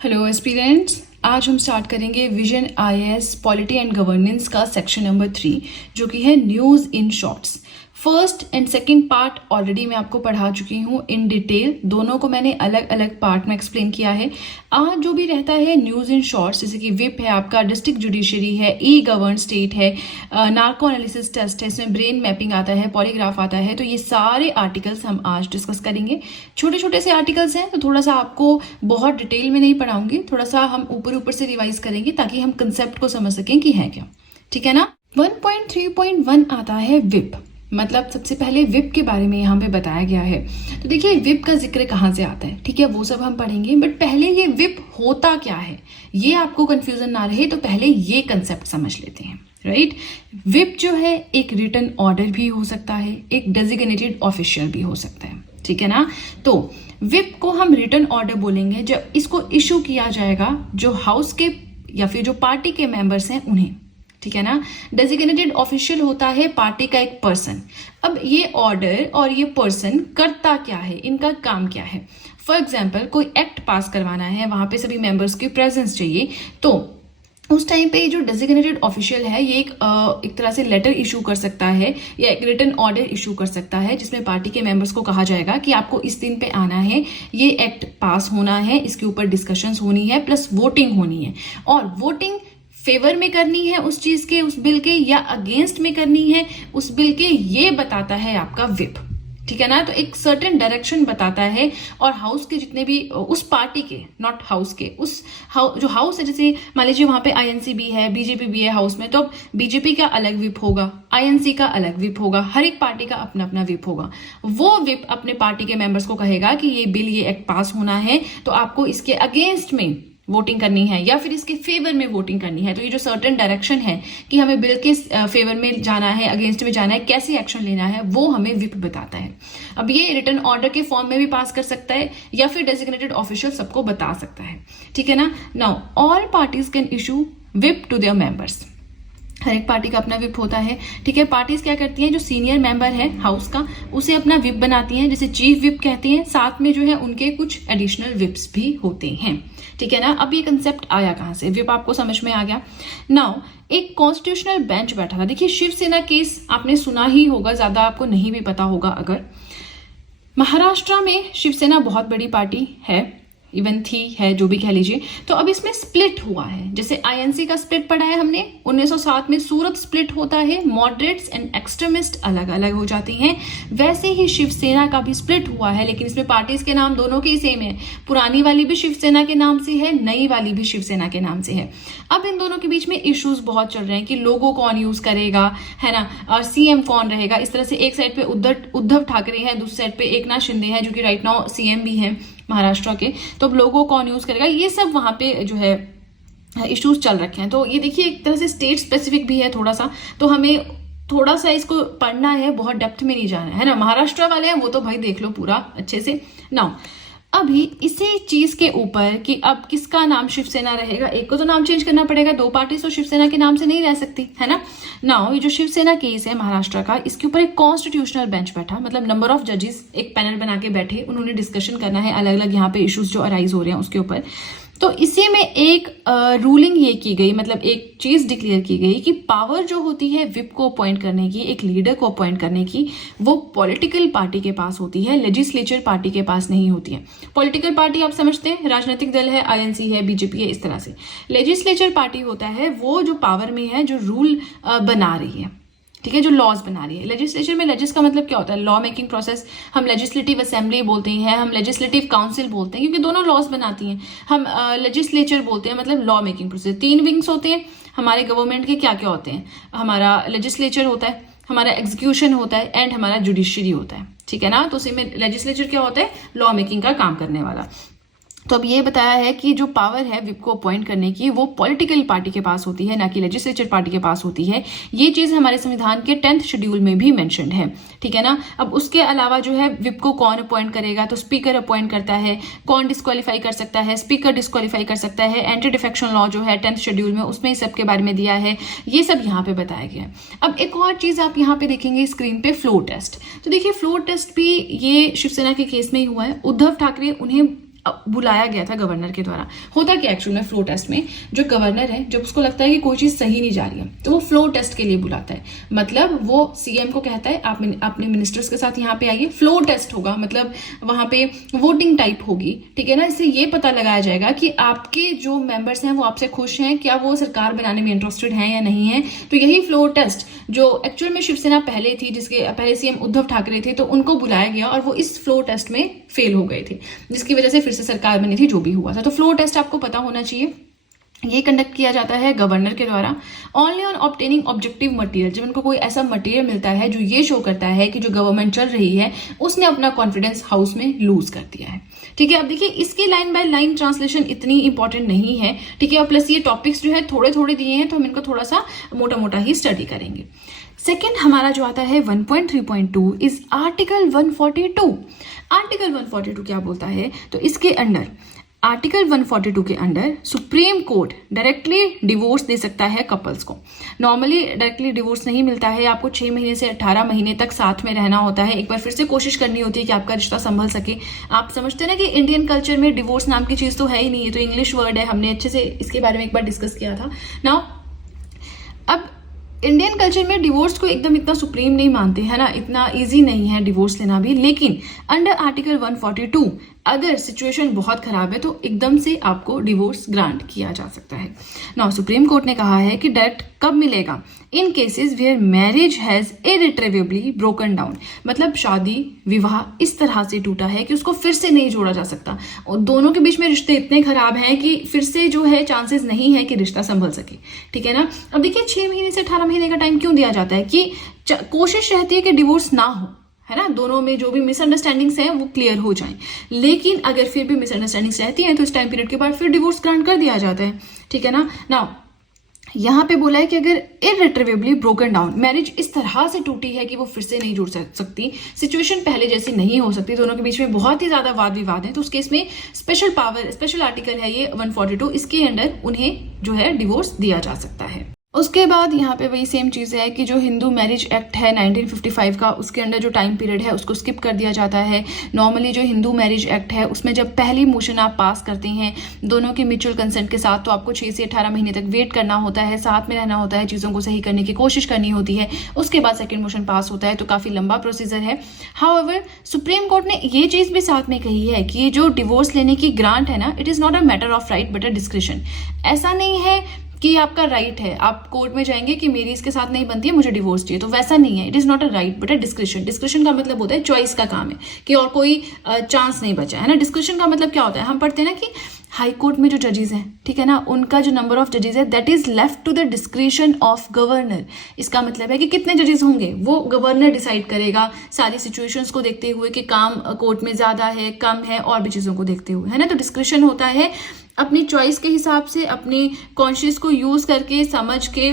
Hello aspirants, आज हम start करेंगे vision IAS polity and governance का सेक्शन नंबर 3 जो कि है news in shorts. First and second part already मैं आपको पढ़ा चुकी हूँ इन डिटेल, दोनों को मैंने अलग अलग पार्ट में एक्सप्लेन किया है। आज जो भी रहता है न्यूज़ इन शॉर्ट्स, जैसे कि विप है आपका, डिस्ट्रिक्ट जुडिशरी है, ई गवर्न स्टेट है, नार्को एनालिसिस टेस्ट है, इसमें ब्रेन मैपिंग आता है, पॉलीग्राफ आता है, तो ये सारे आर्टिकल्स हम आज डिस्कस करेंगे। छोटे छोटे से आर्टिकल्स हैं तो थोड़ा सा आपको बहुत डिटेल में नहीं पढ़ाऊंगी, थोड़ा सा हम ऊपर ऊपर से रिवाइज करेंगे ताकि हम कंसेप्ट को समझ सकें कि है क्या। ठीक है ना। 1.3.1 आता है विप, मतलब सबसे पहले विप के बारे में यहाँ पे बताया गया है। तो देखिए विप का जिक्र कहाँ से आता है, ठीक है, वो सब हम पढ़ेंगे, बट पहले ये विप होता क्या है, ये आपको कंफ्यूजन ना रहे तो पहले ये कंसेप्ट समझ लेते हैं। राइट, विप जो है एक रिटन ऑर्डर भी हो सकता है, एक डेजिग्नेटेड ऑफिशियल भी हो सकता है। ठीक है ना। तो विप को हम रिटन ऑर्डर बोलेंगे जब इसको इशू किया जाएगा जो हाउस के या फिर जो पार्टी के मेंबर्स हैं उन्हें। ठीक है ना। डेजिग्नेटेड ऑफिशियल होता है पार्टी का एक पर्सन। अब ये ऑर्डर और ये पर्सन करता क्या है, इनका काम क्या है। फॉर एग्जाम्पल कोई एक्ट पास करवाना है, वहां पे सभी मेंबर्स की प्रेजेंस चाहिए, तो उस टाइम पे जो डेजिग्नेटेड ऑफिशियल है ये एक तरह से लेटर इशू कर सकता है या एक रिटन ऑर्डर इशू कर सकता है, जिसमें पार्टी के मेंबर्स को कहा जाएगा कि आपको इस दिन पे आना है, ये एक्ट पास होना है, इसके ऊपर डिस्कशंस होनी है, प्लस वोटिंग होनी है। और वोटिंग फेवर में करनी है उस चीज के, उस बिल के, या अगेंस्ट में करनी है उस बिल के, ये बताता है आपका विप। ठीक है ना। तो एक सर्टेन डायरेक्शन बताता है, और हाउस के जितने भी उस पार्टी के, नॉट हाउस के, उस जो हाउस है, जैसे मान लीजिए वहां पे आईएनसी भी है, बीजेपी भी है हाउस में, तो अब बीजेपी का अलग विप होगा, आईएनसी का अलग विप होगा, हर एक पार्टी का अपना अपना विप होगा। वो विप अपने पार्टी के मेंबर्स को कहेगा कि ये बिल, ये एक्ट पास होना है, तो आपको इसके अगेंस्ट में वोटिंग करनी है या फिर इसके फेवर में वोटिंग करनी है। तो ये जो सर्टेन डायरेक्शन है कि हमें बिल के फेवर में जाना है, अगेंस्ट में जाना है, कैसे एक्शन लेना है, वो हमें विप बताता है। अब ये रिटन ऑर्डर के फॉर्म में भी पास कर सकता है या फिर डेजिग्नेटेड ऑफिशियल सबको बता सकता है। ठीक है ना। Now all parties can issue whip to their members. हर एक पार्टी का अपना विप होता है। ठीक है। पार्टीज क्या करती हैं, जो सीनियर मेंबर है हाउस का उसे अपना विप बनाती हैं, जैसे चीफ विप कहती हैं, साथ में जो है उनके कुछ एडिशनल विप्स भी होते हैं। ठीक है ना। अब ये कंसेप्ट आया कहां से, विप आपको समझ में आ गया। नाउ एक कॉन्स्टिट्यूशनल बेंच बैठा था। देखिए शिवसेना केस आपने सुना ही होगा, ज्यादा आपको नहीं भी पता होगा। अगर महाराष्ट्र में शिवसेना बहुत बड़ी पार्टी है, इवन थी, है, जो भी कह लीजिए, तो अब इसमें स्प्लिट हुआ है। जैसे आईएनसी का स्प्लिट पढ़ा है हमने 1907 में, सूरत स्प्लिट होता है, मॉडरेट्स एंड एक्सट्रीमिस्ट अलग अलग हो जाती हैं, वैसे ही शिवसेना का भी स्प्लिट हुआ है। लेकिन इसमें पार्टीज के नाम दोनों के ही सेम है, पुरानी वाली भी शिवसेना के नाम से है, नई वाली भी शिवसेना के नाम से है। अब इन दोनों के बीच में इश्यूज बहुत चल रहे हैं कि लोगो कौन यूज करेगा, है ना, और सीएम कौन रहेगा। इस तरह से एक साइड पे उद्धव ठाकरे है, दूसरी साइड पे एकनाथ शिंदे है जो कि राइट नाउ सीएम भी है महाराष्ट्र के, तो अब लोगों कौन यूज करेगा, ये सब वहां पे जो है इश्यूज चल रखे हैं। तो ये देखिए एक तरह से स्टेट स्पेसिफिक भी है थोड़ा सा, तो हमें थोड़ा सा इसको पढ़ना है, बहुत डेप्थ में नहीं जाना है ना। महाराष्ट्र वाले हैं वो तो भाई देख लो पूरा अच्छे से। नाउ अभी इसी चीज के ऊपर कि अब किसका नाम शिवसेना रहेगा, एक को तो नाम चेंज करना पड़ेगा, दो पार्टी तो शिवसेना के नाम से नहीं रह सकती, है ना। नाउ ये जो शिवसेना केस है महाराष्ट्र का, इसके ऊपर एक कॉन्स्टिट्यूशनल बेंच बैठा, मतलब नंबर ऑफ जजेस एक पैनल बना के बैठे, उन्होंने डिस्कशन करना है अलग अलग यहाँ पे इश्यूज जो अराइज हो रहे हैं उसके ऊपर। तो इसी में एक रूलिंग ये की गई, मतलब एक चीज डिक्लेयर की गई कि पावर जो होती है विप को अपॉइंट करने की, एक लीडर को अपॉइंट करने की, वो पॉलिटिकल पार्टी के पास होती है, लेजिस्लेचर पार्टी के पास नहीं होती है। पॉलिटिकल पार्टी आप समझते हैं, राजनीतिक दल है, आईएनसी है, बीजेपी है, इस तरह से। लेजिस्लेचर पार्टी होता है वो जो पावर में है, जो रूल बना रही है, ठीक है, जो लॉज बना रही है। लेजिस्लेचर में लेजिस का मतलब क्या होता है, लॉ मेकिंग प्रोसेस। हम लेजिस्लेटिव असेंबली बोलते हैं, हम लेजिस्लेटिव काउंसिल बोलते हैं, क्योंकि दोनों लॉज बनाती हैं। हम लेजिस्लेचर बोलते हैं, मतलब लॉ मेकिंग प्रोसेस। 3 विंग्स होते हैं हमारे गवर्नमेंट के, क्या क्या होते हैं, हमारा लेजिस्लेचर होता है, हमारा एग्जीक्यूशन होता है, एंड हमारा जुडिशरी होता है। ठीक है ना। तो उसी में लेजिस्लेचर क्या होता है, लॉ मेकिंग का काम करने वाला। तो अब ये बताया है कि जो पावर है विप को अपॉइंट करने की, वो पॉलिटिकल पार्टी के पास होती है, ना कि लेजिस्लेचर पार्टी के पास होती है। ये चीज हमारे संविधान के 10th शेड्यूल में भी मेंशन्ड है। ठीक है ना। अब उसके अलावा जो है विप को कौन अपॉइंट करेगा, तो स्पीकर अपॉइंट करता है। कौन डिस्क्वालीफाई कर सकता है, स्पीकर डिस्क्वालीफाई कर सकता है। एंटी डिफेक्शन लॉ जो है 10th शेड्यूल में, उसमें सब के बारे में दिया है, ये सब यहाँ पे बताया गया है। अब एक और चीज आप यहाँ पे देखेंगे स्क्रीन पे, फ्लोर टेस्ट। तो देखिए फ्लोर टेस्ट भी ये शिवसेना के केस में ही हुआ है। उद्धव ठाकरे उन्हें बुलाया गया था गवर्नर के द्वारा। होता क्या एक्चुअल में फ्लो टेस्ट में, जो गवर्नर है जब उसको लगता है कि कोई चीज सही नहीं जा रही है तो वो फ्लो टेस्ट के लिए बुलाता है। मतलब वो सीएम को कहता है आप अपने मिनिस्टर्स के साथ यहाँ पे आइए, फ्लो टेस्ट होगा, मतलब वहां पे वोटिंग टाइप होगी, ठीक है ना। इससे ये पता लगाया जाएगा कि आपके जो मेंबर्स हैं वो आपसे खुश हैं, क्या वो सरकार बनाने में इंटरेस्टेड हैं या नहीं है। तो यही फ्लो टेस्ट जो एक्चुअल में शिवसेना पहले थी, जिसके पहले सीएम उद्धव ठाकरे थे, तो उनको बुलाया गया और वो इस फ्लो टेस्ट में फेल हो गए थे, जिसकी वजह से फिर से सरकार बनी थी, जो भी हुआ था। तो फ्लो टेस्ट आपको पता होना चाहिए। ये कंडक्ट किया जाता है गवर्नर के द्वारा only on obtaining objective material. जब उनको कोई ऐसा मटेरियल मिलता है जो ये शो करता है कि जो गवर्नमेंट चल रही है उसने अपना कॉन्फिडेंस हाउस में लूज कर दिया है, ठीक है। अब देखिए इसकी लाइन बाय लाइन ट्रांसलेशन इतनी इंपॉर्टेंट नहीं है, ठीक है। और प्लस ये टॉपिक्स जो है थोड़े थोड़े दिए हैं तो हम इनको थोड़ा सा मोटा मोटा ही स्टडी करेंगे। सेकेंड हमारा जो आता है 1.3.2 इज आर्टिकल 142। आर्टिकल 142 क्या बोलता है, तो इसके अंडर आर्टिकल 142 के under Supreme Court directly divorce दे सकता है कपल्स को। नॉर्मली डायरेक्टली डिवोर्स नहीं मिलता है, आपको 6 महीने से 18 महीने तक साथ में रहना होता है। एक बार फिर से कोशिश करनी होती है कि आपका रिश्ता संभल सके। आप समझते हैं ना कि इंडियन कल्चर में डिवोर्स नाम की चीज तो है ही नहीं, है तो इंग्लिश वर्ड है। हमने अच्छे से इसके बारे में एक बार डिस्कस किया था। नाउ अब इंडियन कल्चर में डिवोर्स को एकदम इतना सुप्रीम नहीं मानते है ना, इतना इजी नहीं है डिवोर्स लेना भी। लेकिन अंडर आर्टिकल 142 अगर सिचुएशन बहुत खराब है तो एकदम से आपको डिवोर्स ग्रांट किया जा सकता है। नाउ सुप्रीम कोर्ट ने कहा है कि डायरेक्ट कब मिलेगा, in cases where marriage has irretrievably broken down. मतलब शादी विवाह इस तरह से टूटा है कि उसको फिर से नहीं जोड़ा जा सकता, और दोनों के बीच में रिश्ते इतने खराब हैं कि फिर से जो है चांसेस नहीं है कि रिश्ता संभल सके, ठीक है ना। अब देखिए 6 महीने से 18 महीने का टाइम क्यों दिया जाता है कि कोशिश रहती है कि डिवोर्स ना हो, है ना, दोनों में जो भी मिसअंडरस्टैंडिंग्स हैं वो क्लियर हो जाएं। लेकिन अगर फिर भी मिसअंडरस्टैंडिंग्स रहती हैं तो इस टाइम पीरियड के बाद फिर डिवोर्स ग्रांट कर दिया जाता है, ठीक है ना। नाउ यहाँ पे बोला है कि अगर इरिट्रीवेबली ब्रोकन डाउन, मैरिज इस तरह से टूटी है कि वो फिर से नहीं जुड़ सकती, सिचुएशन पहले जैसी नहीं हो सकती, दोनों के बीच में बहुत ही ज्यादा वाद विवाद है, तो उस केस में स्पेशल पावर, स्पेशल आर्टिकल है ये 142, इसके अंडर उन्हें जो है डिवोर्स दिया जा सकता है। उसके बाद यहाँ पे वही सेम चीज़ है कि जो हिंदू मैरिज एक्ट है 1955 का, उसके अंडर जो टाइम पीरियड है उसको स्किप कर दिया जाता है। नॉर्मली जो हिंदू मैरिज एक्ट है उसमें जब पहली मोशन आप पास करते हैं दोनों के म्यूचुअल कंसेंट के साथ, तो आपको 6 से 18 महीने तक वेट करना होता है, साथ में रहना होता है, चीज़ों को सही करने की कोशिश करनी होती है। उसके बाद सेकेंड मोशन पास होता है, तो काफ़ी लंबा प्रोसीजर है। हाउएवर सुप्रीम कोर्ट ने ये चीज़ भी साथ में कही है कि जो डिवोर्स लेने की ग्रांट है ना, it is not a matter of right but a discretion. ऐसा नहीं है कि आपका राइट है, आप कोर्ट में जाएंगे कि मेरी इसके साथ नहीं बनती है, मुझे डिवोर्स चाहिए, तो वैसा नहीं है। It is not a right but a discretion. Discretion का मतलब होता है चॉइस का काम है कि और कोई चांस नहीं बचा है ना। डिस्क्रिशन का मतलब क्या होता है, हम पढ़ते हैं ना कि हाई कोर्ट में जो जजेस हैं, ठीक है ना, उनका जो नंबर ऑफ जजेस है that is left to the discretion of governor. इसका मतलब है कि कितने जजेस होंगे वो गवर्नर डिसाइड करेगा, सारी सिचुएशंस को देखते हुए कि काम कोर्ट में ज्यादा है कम है और भी चीजों को देखते हुए, है ना। तो डिस्क्रिशन होता है अपनी चॉइस के हिसाब से, अपनी कॉन्शियस को यूज करके, समझ के,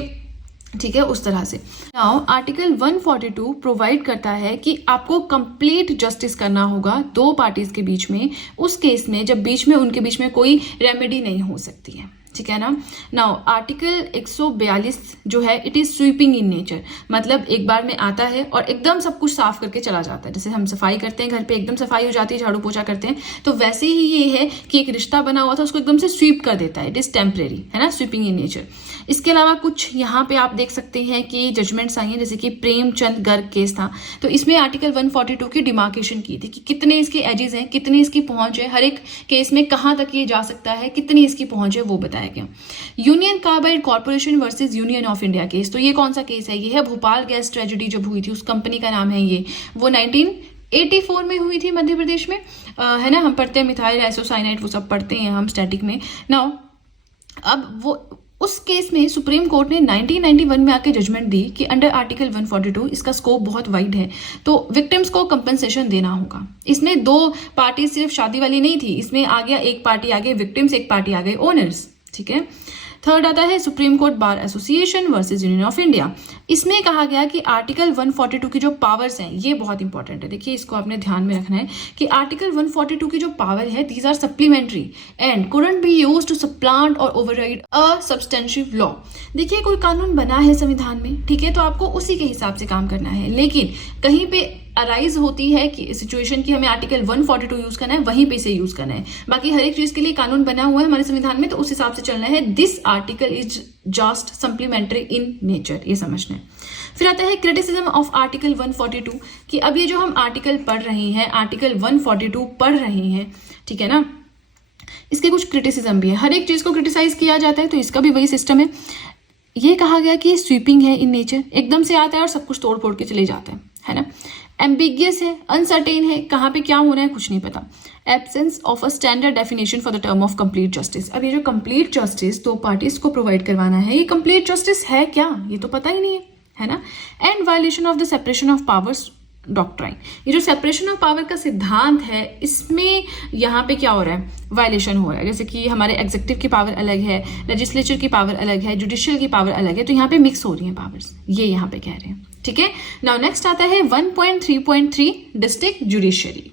ठीक है, उस तरह से। नाउ आर्टिकल 142 प्रोवाइड करता है कि आपको कंप्लीट जस्टिस करना होगा 2 पार्टीज के बीच में, उस केस में जब बीच में उनके बीच में कोई रेमेडी नहीं हो सकती है, ठीक है ना। नाउ आर्टिकल 142 जो है it is sweeping in nature, मतलब एक बार में आता है और एकदम सब कुछ साफ करके चला जाता है। जैसे हम सफाई करते हैं घर पे, एकदम सफाई हो जाती है, झाड़ू पोछा करते हैं, तो वैसे ही ये है कि एक रिश्ता बना हुआ था उसको एकदम से स्वीप कर देता है। इट इज टेम्परेरी, है ना, स्वीपिंग इन नेचर। इसके अलावा कुछ यहाँ पे आप देख सकते हैं कि जजमेंट्स आई हैं, जैसे कि प्रेमचंद गर्ग केस था, तो इसमें आर्टिकल 142 की डिमार्केशन की थी कि कितने इसके एजेस हैं, कितनी इसकी पहुंच है, हर एक केस में कहाँ तक ये जा सकता है, कितनी इसकी पहुंच है, वो बताया गया। Union carbide corporation versus Union of India case, तो ये कौन सा केस है, ये है भोपाल गैस ट्रेजेडी जब हुई थी, उस कंपनी का नाम है ये, वो 1984 में हुई थी मध्य प्रदेश में, है ना। हम पढ़ते हैं मिथाइल आइसोसाइनाइड, वो सब पढ़ते हैं हम स्टैटिक में। नाउ अब वो उस केस में सुप्रीम कोर्ट ने 1991 में आके जजमेंट दी कि अंडर आर्टिकल 142 इसका स्कोप बहुत वाइड है, तो विक्टिम्स को कंपनसेशन देना होगा। इसमें 2 पार्टी सिर्फ शादी वाली नहीं थी, इसमें आ गया एक पार्टी आ गए विक्टिम्स, एक पार्टी आ गए ओनर्स, ठीक है। थर्ड आता है Supreme court bar association versus Union of India. इसमें कहा गया कि आर्टिकल 142 की जो पावर्स हैं ये बहुत इंपॉर्टेंट है, देखिए इसको आपने ध्यान में रखना है कि आर्टिकल 142 की जो पावर है these are supplementary and couldn't be used to supplant और ओवरराइड अ सब्सटेंशिव लॉ। देखिए कोई कानून बना है संविधान में, ठीक है, तो आपको उसी के हिसाब से काम करना है, लेकिन कहीं पे अराइज होती है कि सिचुएशन की हमें आर्टिकल 142 यूज करना है, वहीं पे से यूज करना है। बाकी हर एक चीज के लिए कानून बना हुआ है हमारे संविधान में, तो उस हिसाब से चलना है। This article is just supplementary in nature, ये समझना है। फिर आता है क्रिटिसिज्म ऑफ आर्टिकल 142 कि अब ये जो हम आर्टिकल पढ़ रहे हैं, आर्टिकल 142 पढ़ रहे हैं, ठीक है ना, इसके कुछ क्रिटिसिज्म भी है। हर एक चीज को क्रिटिसाइज किया जाता है, तो इसका भी वही सिस्टम है। ये कहा गया कि स्वीपिंग है इन नेचर, एकदम से आता है और सब कुछ तोड़ फोड़ के चले जाता है ना। एम्बिगियस है, अनसर्टेन है, कहाँ पे क्या होना है कुछ नहीं पता। Absence of a standard definition for the term of complete justice. अब ये जो कंप्लीट जस्टिस दो पार्टीज को प्रोवाइड करवाना है, ये कंप्लीट जस्टिस है क्या, ये तो पता ही नहीं है ना। And violation of the separation of powers doctrine. ये जो सेपरेशन ऑफ पावर का सिद्धांत है, इसमें यहाँ पे क्या हो रहा है, वायलेशन हो रहा है। जैसे कि हमारे एग्जीक्यूटिव की पावर अलग है, लेजिस्लेचर की पावर अलग है, जुडिशियल की पावर अलग है, तो यहाँ पे मिक्स हो रही है पावर्स, ये यहाँ पे कह रहे हैं, ठीक है। नाउ नेक्स्ट आता है 1.3.3 district judiciary.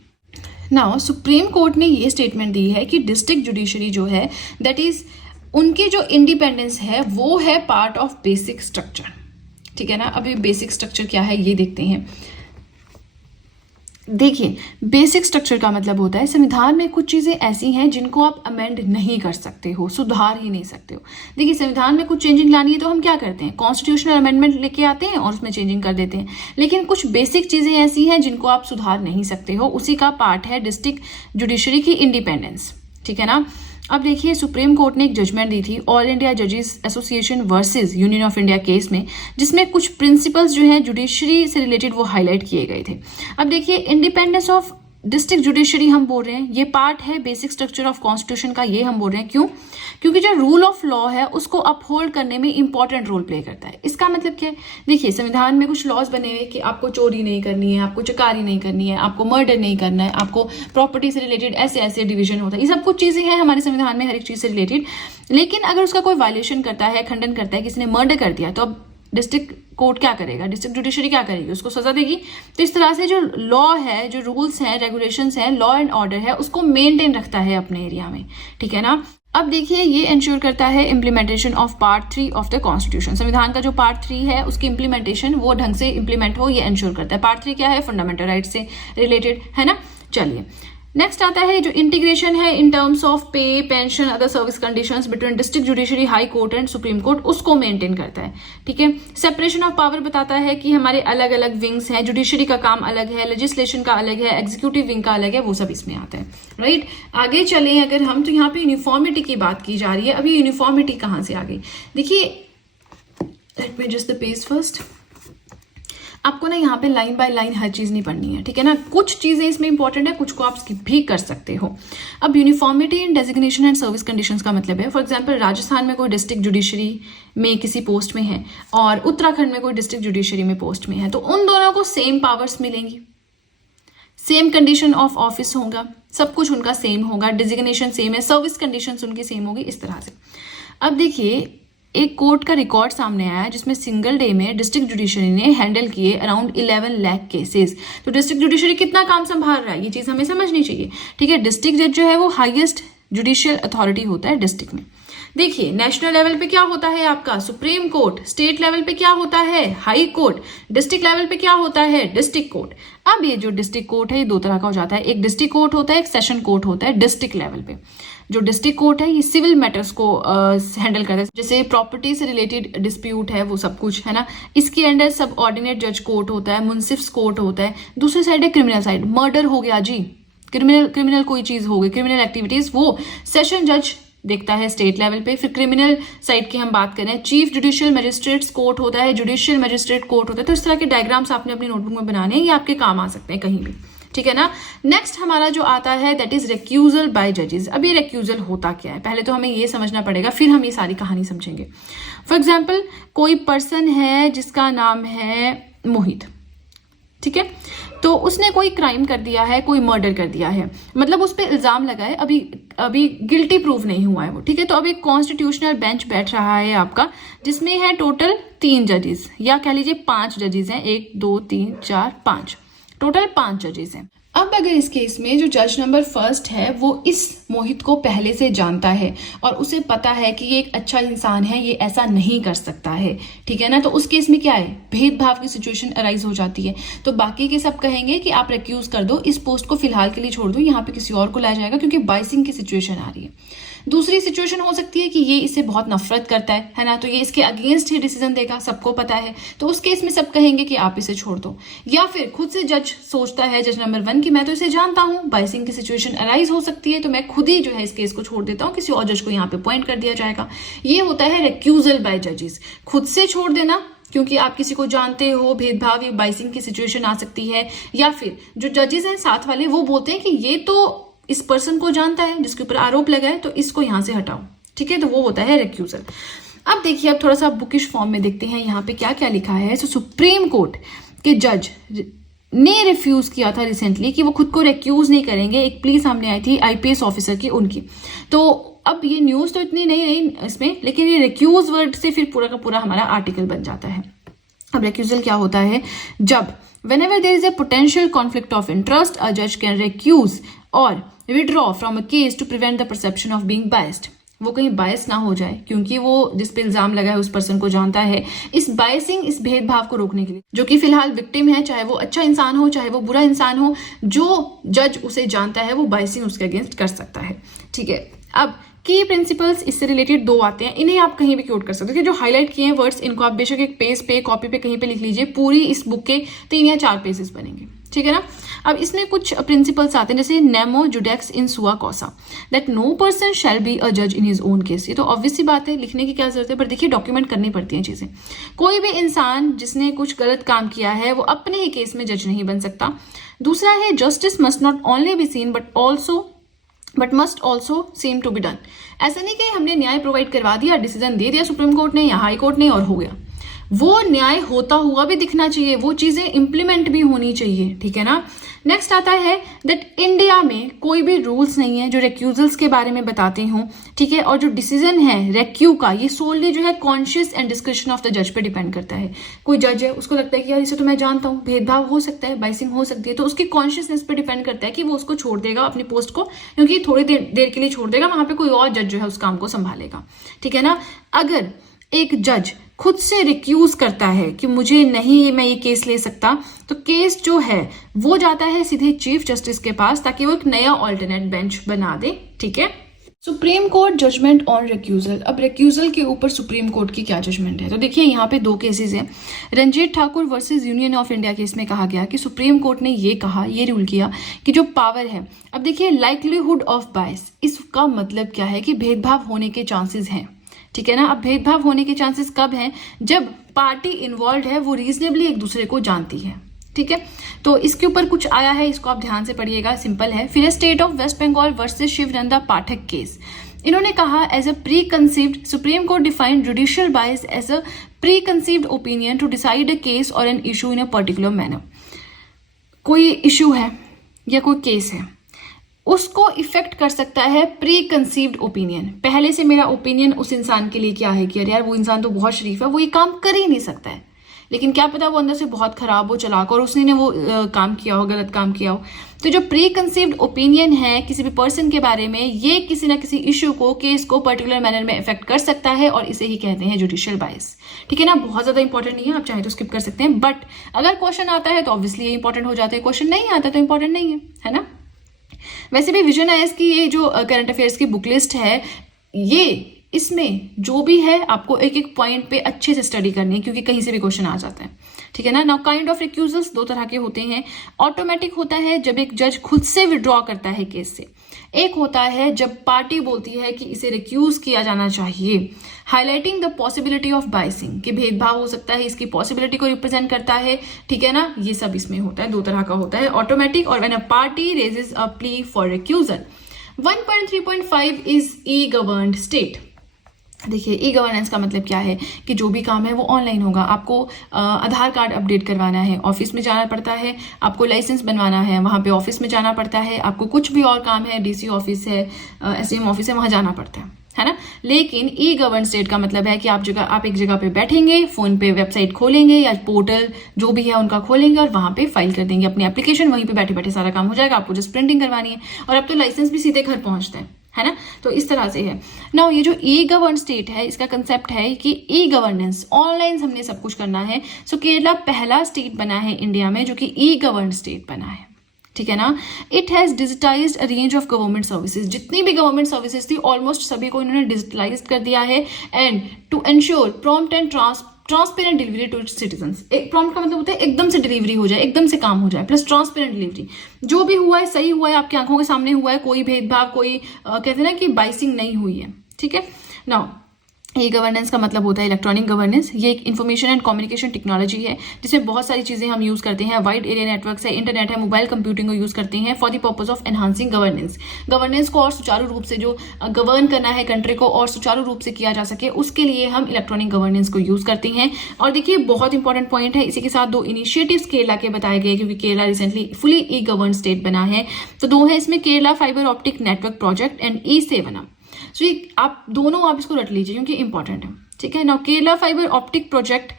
Now supreme court ने ये स्टेटमेंट दी है कि डिस्ट्रिक्ट जुडिशरी जो है, दैट इज उनकी जो इंडिपेंडेंस है वो है पार्ट ऑफ बेसिक स्ट्रक्चर, ठीक है ना। अभी बेसिक स्ट्रक्चर क्या है ये देखते हैं। देखिए, बेसिक स्ट्रक्चर का मतलब होता है संविधान में कुछ चीजें ऐसी हैं जिनको आप अमेंड नहीं कर सकते हो, सुधार ही नहीं सकते हो। देखिए, संविधान में कुछ चेंजिंग लानी है तो हम क्या करते हैं, कॉन्स्टिट्यूशनल अमेंडमेंट लेके आते हैं और उसमें चेंजिंग कर देते हैं। लेकिन कुछ बेसिक चीजें ऐसी हैं जिनको आप सुधार नहीं सकते हो, उसी का पार्ट है डिस्ट्रिक्ट जुडिशरी की इंडिपेंडेंस, ठीक है ना। अब देखिए, सुप्रीम कोर्ट ने एक जजमेंट दी थी ऑल इंडिया जजेस association versus Union of India case में, जिसमें कुछ प्रिंसिपल्स जो है जुडिशरी से रिलेटेड वो हाईलाइट किए गए थे। अब देखिए, इंडिपेंडेंस ऑफ डिस्ट्रिक्ट जुडिशरी हम बोल रहे हैं, ये पार्ट है बेसिक स्ट्रक्चर ऑफ कॉन्स्टिट्यूशन का, ये हम बोल रहे हैं। क्यों? क्योंकि जो रूल ऑफ लॉ है उसको अपहोल्ड करने में इंपॉर्टेंट रोल प्ले करता है। इसका मतलब क्या है, देखिए संविधान में कुछ लॉज बने हुए कि आपको चोरी नहीं करनी है, आपको चकारी नहीं करनी है, आपको मर्डर नहीं करना है, आपको प्रॉपर्टी से रिलेटेड ऐसे ऐसे डिवीजन होता है, ये सब कुछ चीजें हैं हमारे संविधान में हर एक चीज से रिलेटेड। लेकिन अगर उसका कोई वायलेशन करता है, खंडन करता है, किसी ने मर्डर कर दिया, तो अब डिस्ट्रिक्ट कोर्ट क्या करेगा, डिस्ट्रिक्ट जुडिशरी क्या करेगी, उसको सजा देगी। तो इस तरह से जो लॉ है, जो रूल्स हैं, रेगुलेशंस हैं, लॉ एंड ऑर्डर है, उसको मेंटेन रखता है अपने एरिया में, ठीक है ना। अब देखिए, ये इंश्योर करता है implementation of part 3 of the constitution. संविधान का जो पार्ट 3 है उसकी इम्प्लीमेंटेशन वो ढंग से इम्प्लीमेंट हो, ये इंश्योर करता है। पार्ट 3 क्या है, फंडामेंटल राइट से रिलेटेड, है ना। चलिए, नेक्स्ट आता है जो इंटीग्रेशन है इन टर्म्स ऑफ पे, pension, other service conditions between district judiciary, high court and supreme court, उसको मेंटेन करता है, ठीक है। सेपरेशन ऑफ पावर बताता है कि हमारे अलग अलग विंग्स हैं, जुडिशरी का काम अलग है, लेजिस्लेशन का अलग है, एग्जीक्यूटिव विंग का अलग है, वो सब इसमें आता है, राइट। आगे चलें अगर हम, तो यहाँ पे यूनिफॉर्मिटी की बात की जा रही है। अभी यूनिफॉर्मिटी कहाँ से आ गई, देखिए, let me adjust the page first. आपको ना यहाँ पे लाइन बाय लाइन हर चीज नहीं पढ़नी है, ठीक है ना। कुछ चीजें इसमें इंपॉर्टेंट है, कुछ को आप स्किप भी कर सकते हो। अब uniformity in designation and service conditions का मतलब है, फॉर एग्जांपल राजस्थान में कोई डिस्ट्रिक्ट जुडिशरी में किसी पोस्ट में है और उत्तराखंड में कोई डिस्ट्रिक्ट जुडिशरी में पोस्ट में है, तो उन दोनों को सेम पावर्स मिलेंगी, सेम कंडीशन ऑफ ऑफिस होगा, सब कुछ उनका सेम होगा, डिजिग्नेशन सेम है, सर्विस कंडीशन उनकी सेम होगी, इस तरह से। अब देखिए, एक कोर्ट का रिकॉर्ड सामने आया जिसमें सिंगल डे में डिस्ट्रिक्ट जुडिशरी ने हैंडल किए अराउंड 11 लाख केसेस। तो डिस्ट्रिक्ट जुडिशरी कितना काम संभाल रहा है, ये चीज हमें समझनी चाहिए, ठीक है। डिस्ट्रिक्ट जज जो है वो हाईएस्ट जुडिशियल अथॉरिटी होता है डिस्ट्रिक्ट में। देखिए, नेशनल लेवल पे क्या होता है आपका सुप्रीम कोर्ट, स्टेट लेवल पे क्या होता है हाई कोर्ट, डिस्ट्रिक्ट लेवल पे क्या होता है डिस्ट्रिक्ट कोर्ट। अब ये जो डिस्ट्रिक्ट कोर्ट है ये दो तरह का हो जाता है, एक डिस्ट्रिक्ट कोर्ट होता है, एक सेशन कोर्ट होता है। डिस्ट्रिक्ट लेवल पे जो डिस्ट्रिक्ट कोर्ट है ये सिविल मैटर्स को हैंडल करता है, जैसे प्रॉपर्टी से रिलेटेड डिस्प्यूट है वो सब कुछ, है ना। इसके अंडर सब ऑर्डिनेट जज कोर्ट होता है, मुंसिफ्स कोर्ट होता है। दूसरी साइड है क्रिमिनल साइड, मर्डर हो गया जी, क्रिमिनल कोई चीज हो गई, क्रिमिनल एक्टिविटीज, वो सेशन जज देखता है स्टेट लेवल पे। फिर क्रिमिनल साइड की हम बात करें, चीफ जुडिशियल मजिस्ट्रेट्स कोर्ट होता है, जुडिशियल मजिस्ट्रेट कोर्ट होता है। तो इस तरह के डायग्राम्स आपने अपनी नोटबुक में बनाने हैं, ये आपके काम आ सकते हैं कहीं भी, ठीक है ना। नेक्स्ट हमारा जो आता है दैट इज रिक्यूजल बाय जजेस। अब ये रिक्यूजल होता क्या है, पहले तो हमें ये समझना पड़ेगा, फिर हम ये सारी कहानी समझेंगे। फॉर एग्जाम्पल, कोई पर्सन है जिसका नाम है मोहित, ठीक है, तो उसने कोई क्राइम कर दिया है, कोई मर्डर कर दिया है, मतलब उस पर इल्जाम लगा है, अभी गिल्टी प्रूव नहीं हुआ है वो, ठीक है। तो अब एक कॉन्स्टिट्यूशनल बेंच बैठ रहा है आपका, जिसमें है टोटल 3 जजेस, या कह लीजिए 5 जजेस हैं, 1 2 3 4 5, टोटल 5 जजेस हैं। अब अगर इस केस में जो जज नंबर फर्स्ट है वो इस मोहित को पहले से जानता है और उसे पता है कि ये एक अच्छा इंसान है, ये ऐसा नहीं कर सकता है, ठीक है ना, तो उस केस में क्या है, भेदभाव की सिचुएशन अराइज हो जाती है। तो बाकी के सब कहेंगे कि आप रिक्यूज कर दो, इस पोस्ट को फिलहाल के लिए छोड़ दो, यहाँ पे किसी और को लाया जाएगा क्योंकि बाइसिंग की सिचुएशन आ रही है। दूसरी सिचुएशन हो सकती है कि ये इससे बहुत नफरत करता है ना, तो ये इसके अगेंस्ट ही डिसीजन देगा, सबको पता है, तो उस केस में सब कहेंगे कि आप इसे छोड़ दो। या फिर खुद से जज सोचता है, जज नंबर 1, कि मैं तो इसे जानता हूँ, बाइसिंग की सिचुएशन अराइज हो सकती है, तो मैं खुद ही जो है इस केस को छोड़ देता हूँ, किसी और जज को यहाँ पे पॉइंट कर दिया जाएगा। ये होता है रिक्यूजल बाय जजेस, खुद से छोड़ देना क्योंकि आप किसी को जानते हो, भेदभाव या बाइसिंग की सिचुएशन आ सकती है। या फिर जो जजेस हैं साथ वाले वो बोलते हैं कि ये तो इस पर्सन को जानता है जिसके ऊपर आरोप लगा है, तो इसको यहां से हटाओ, ठीक है, तो वो होता है रिक्यूजल। अब देखिए, अब थोड़ा सा बुकिश फॉर्म में देखते हैं यहाँ पे क्या क्या लिखा है। सो सुप्रीम कोर्ट के जज ने रिफ्यूज किया था रिसेंटली कि वो खुद को रिक्यूज नहीं करेंगे। एक प्ली सामने आई थी आईपीएस ऑफिसर की, उनकी, तो अब ये न्यूज तो इतनी नहीं रही इसमें, लेकिन ये रिक्यूज वर्ड से फिर पूरा का पूरा हमारा आर्टिकल बन जाता है। अब रिक्यूजल क्या होता है, जब whenever there is a potential conflict of interest, a judge can recuse or withdraw from a case to prevent the perception of being biased. वो कहीं बायस ना हो जाए, क्योंकि वो जिस पे इल्जाम लगा है उस पर्सन को जानता है। इस बायसिंग, इस भेदभाव को रोकने के लिए, जो कि फिलहाल विक्टिम है, चाहे वो अच्छा इंसान हो चाहे वो बुरा इंसान हो, जो जज उसे जानता है वो बायसिंग उसके अगेंस्ट कर सकता है, ठीक है। अब की प्रिंसिपल्स इससे रिलेटेड 2 आते हैं, इन्हें आप कहीं भी कोट कर सकते हो। जो हाईलाइट किए हैं वर्ड्स, इनको आप बेशक एक पेज पे, कॉपी पे, कहीं पे लिख लीजिए, पूरी इस बुक के 3 या 4 पेजेस बनेंगे, ठीक है ना। अब इसमें कुछ प्रिंसिपल्स आते हैं, जैसे नेमो जुडेक्स इन सुआ कॉसा, that no person shall be a जज इन हिज ओन केस। ये तो ऑब्वियस सी बात है, लिखने की क्या जरूरत है, पर देखिए डॉक्यूमेंट करनी पड़ती हैं चीजें। कोई भी इंसान जिसने कुछ गलत काम किया है वो अपने ही केस में जज नहीं बन सकता। दूसरा है, justice must not only be seen but must also seem to be done. ऐसा नहीं कि हमने न्याय प्रोवाइड करवा दिया, डिसीजन दे दिया सुप्रीम कोर्ट ने या हाई कोर्ट ने और हो गया, वो न्याय होता हुआ भी दिखना चाहिए, वो चीजें इंप्लीमेंट भी होनी चाहिए, ठीक है ना। नेक्स्ट आता है दैट इंडिया में कोई भी रूल्स नहीं है जो रिक्यूजल्स के बारे में बताते हूँ, ठीक है, और जो डिसीजन है रेक्यू का, ये सोलली जो है conscious and description of the जज पे डिपेंड करता है। कोई जज है, उसको लगता है कि यार इसे तो मैं जानता हूँ, भेदभाव हो सकता है, बाइसिंग हो सकती है, तो उसकी कॉन्शियसनेस पे डिपेंड करता है कि वो उसको छोड़ देगा अपनी पोस्ट को, क्योंकि थोड़ी देर के लिए छोड़ देगा, वहां पे कोई और जज जो है उस काम को संभालेगा, ठीक है ना। अगर एक जज खुद से रिक्यूज करता है कि मुझे नहीं, मैं ये केस ले सकता, तो केस जो है वो जाता है सीधे चीफ जस्टिस के पास, ताकि वो एक नया ऑल्टरनेट बेंच बना दे, ठीक है। Supreme Court judgment on recusal. अब रिक्यूजल के ऊपर सुप्रीम कोर्ट की क्या जजमेंट है, तो देखिए यहाँ पे 2 केसेस हैं। Ranjit Thakur versus Union of India case में कहा गया कि सुप्रीम कोर्ट ने ये कहा, ये रूल किया कि जो पावर है, अब देखिए लाइक्लीहुड ऑफ बायस, इसका मतलब क्या है कि भेदभाव होने के चांसेस हैं, ठीक है ना। अब भेदभाव होने के चांसेस कब हैं, जब पार्टी इन्वॉल्व है वो रीजनेबली एक दूसरे को जानती है, ठीक है। तो इसके ऊपर कुछ आया है, इसको आप ध्यान से पढ़िएगा, सिंपल है। फिर state of West Bengal versus Shivananda Pathak case, इन्होंने कहा as a preconceived, Supreme Court defined judicial bias as a preconceived opinion to decide a case और an issue in a particular manner. कोई इशू है या कोई case है, उसको effect कर सकता है प्री कंसीव्ड ओपिनियन। पहले से मेरा ओपिनियन उस इंसान के लिए क्या है कि यार वो इंसान तो बहुत शरीफ है, वो ये काम कर ही नहीं सकता है, लेकिन क्या पता वो अंदर से बहुत खराब हो, चालाक, और उसने वो काम किया हो, गलत काम किया हो। तो जो प्री कंसीव्ड ओपिनियन है किसी भी पर्सन के बारे में, ये किसी ना किसी इशू को, केस को पर्टिकुलर मैनर में इफेक्ट कर सकता है, और इसे ही कहते हैं जुडिशियल बायस, ठीक है ना। बहुत ज्यादा इंपॉर्टेंट नहीं है, आप चाहे तो स्किप कर सकते हैं, बट अगर क्वेश्चन आता है तो ऑब्वियसली ये इंपॉर्टेंट हो जाता है, क्वेश्चन नहीं आता तो इंपॉर्टेंट नहीं है ना। वैसे भी विजन आईएएस की ये जो करंट अफेयर्स की बुक लिस्ट है, ये इसमें जो भी है आपको एक एक पॉइंट पे अच्छे से स्टडी करनी है, क्योंकि कहीं से भी क्वेश्चन आ जाता है, ठीक है ना। नाउ काइंड ऑफ रिक्यूजल्स 2 तरह के होते हैं। ऑटोमेटिक होता है जब एक जज खुद से विड्रॉ करता है केस से, एक होता है जब पार्टी बोलती है कि इसे रिक्यूज किया जाना चाहिए, highlighting the possibility of biasing, कि भेदभाव हो सकता है, इसकी पॉसिबिलिटी को रिप्रेजेंट करता है, ठीक है ना। ये सब इसमें होता है, 2 तरह का होता है, ऑटोमेटिक और when a party raises a plea for recusal. 1.3.5 is E governed state. देखिए ई गवर्नेंस का मतलब क्या है कि जो भी काम है वो ऑनलाइन होगा। आपको आधार कार्ड अपडेट करवाना है, ऑफिस में जाना पड़ता है, आपको लाइसेंस बनवाना है, वहाँ पे ऑफिस में जाना पड़ता है, आपको कुछ भी और काम है, डीसी ऑफिस है, एसडीएम ऑफिस है, वहाँ जाना पड़ता है, है ना। लेकिन ई गवर्न स्टेट का मतलब है कि आप एक जगह पे बैठेंगे, फोन पे वेबसाइट खोलेंगे या पोर्टल जो भी है उनका खोलेंगे और वहां पे फाइल कर देंगे अपनी एप्लीकेशन, वहीं पे बैठे बैठे सारा काम हो जाएगा, आपको जस्ट प्रिंटिंग करवानी है। और अब तो लाइसेंस भी सीधे घर पहुंचते हैं, है ना। तो इस तरह से है ना। ये जो ई गवर्न स्टेट है, इसका कंसेप्ट है कि ई गवर्नेंस ऑनलाइन हमने सब कुछ करना है। सो केरला पहला स्टेट बना है इंडिया में जो कि ई गवर्न स्टेट बना है, ठीक है ना। It has digitised a range of government services, जितनी भी गवर्नमेंट सर्विसेज थी ऑलमोस्ट सभी को इन्होंने डिजिटलाइज कर दिया है। And to ensure prompt and transparent delivery to citizens. एक प्रॉम्प्ट का मतलब होता है एकदम से डिलीवरी हो जाए, एकदम से काम हो जाए, प्लस ट्रांसपेरेंट डिलीवरी, जो भी हुआ है सही हुआ है, आपकी आंखों के सामने हुआ है, कोई भेदभाव, कोई कहते हैं ना कि बाइसिंग नहीं हुई है, ठीक है। नाउ ई गवर्नेंस का मतलब होता है इलेक्ट्रॉनिक गवर्नेंस। ये एक इन्फॉर्मेशन एंड कम्युनिकेशन टेक्नोलॉजी है जिसमें बहुत सारी चीजें हम यूज करते हैं। वाइड एरिया नेटवर्क्स है, इंटरनेट है, मोबाइल कंप्यूटिंग को यूज करते हैं for the purpose of enhancing governance. Governance को और सुचारू रूप से जो गवर्न करना है कंट्री को और सुचारू रूप से किया जा सके, उसके लिए हम इलेक्ट्रॉनिक गवर्नेंस को यूज करते हैं। और देखिए बहुत इंपॉर्टेंट पॉइंट है, इसी के साथ 2 इनिशिएटिव्स केरला के बताए गए, क्योंकि Kerala recently fully e govern state बना है। तो 2 है इसमें, Kerala fibre optic network project and e Sevanam. So आप इसको रट लीजिए क्योंकि इंपॉर्टेंट है, ठीक है ना। केरला फाइबर ऑप्टिक प्रोजेक्ट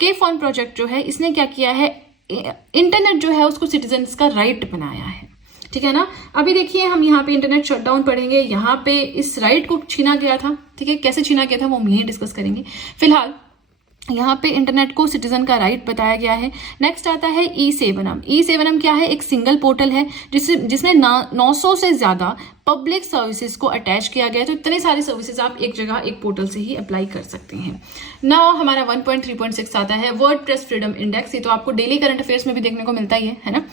के फॉन प्रोजेक्ट जो है, इसने क्या किया है, इंटरनेट जो है उसको सिटीजन्स का राइट बनाया है, ठीक है ना। अभी देखिए हम यहाँ पे इंटरनेट शटडाउन पढ़ेंगे, यहाँ पे इस राइट को छीना गया था, ठीक है। कैसे छीना गया था वो हम यही डिस्कस करेंगे। फिलहाल यहाँ पे इंटरनेट को सिटीजन का राइट बताया गया है। नेक्स्ट आता है ई सेवनम। ई सेवनम क्या है, एक सिंगल पोर्टल है जिसमें 900 से ज्यादा पब्लिक सर्विसेज को अटैच किया गया है। तो इतने सारी सर्विसेज आप एक जगह एक पोर्टल से ही अप्लाई कर सकते हैं। नाउ हमारा 1.3.6 आता है वर्डप्रेस फ्रीडम इंडेक्स। ये तो आपको डेली करंट अफेयर्स में भी देखने को मिलता ही है ना।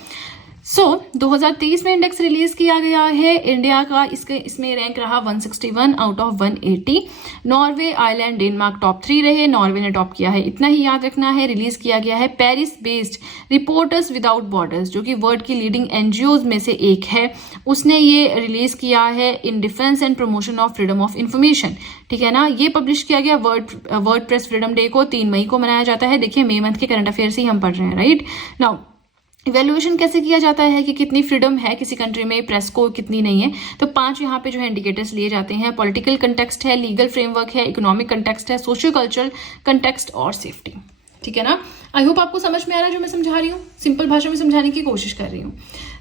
2023 में इंडेक्स रिलीज किया गया है इंडिया का। इसमें रैंक रहा 161 out of 180। Norway, Ireland, Denmark top 3 रहे। नॉर्वे ने टॉप किया है, इतना ही याद रखना है। रिलीज किया गया है Paris based reporters without borders, जो कि वर्ल्ड की लीडिंग एनजीओज में से एक है। उसने ये रिलीज किया है in defence and promotion of freedom of information, ठीक है ना। ये पब्लिश किया गया वर्ड प्रेस फ्रीडम डे को 3 मई को मनाया जाता है। देखिए मई मंथ के करंट अफेयर्स ही हम पढ़ रहे हैं, राइट। नाउ इवेल्युएशन कैसे किया जाता है कि कितनी फ्रीडम है किसी कंट्री में, प्रेस को कितनी नहीं है। तो 5 यहाँ पे जो है इंडिकेटर्स लिए जाते हैं। पॉलिटिकल कंटेक्स्ट है, लीगल फ्रेमवर्क है, इकोनॉमिक कंटेक्स्ट है, सोशियो कल्चरल कंटेक्स्ट और सेफ्टी, ठीक है ना। आई होप आपको समझ में आ रहा है जो मैं समझा रही हूँ, सिंपल भाषा में समझाने की कोशिश कर रही हूँ।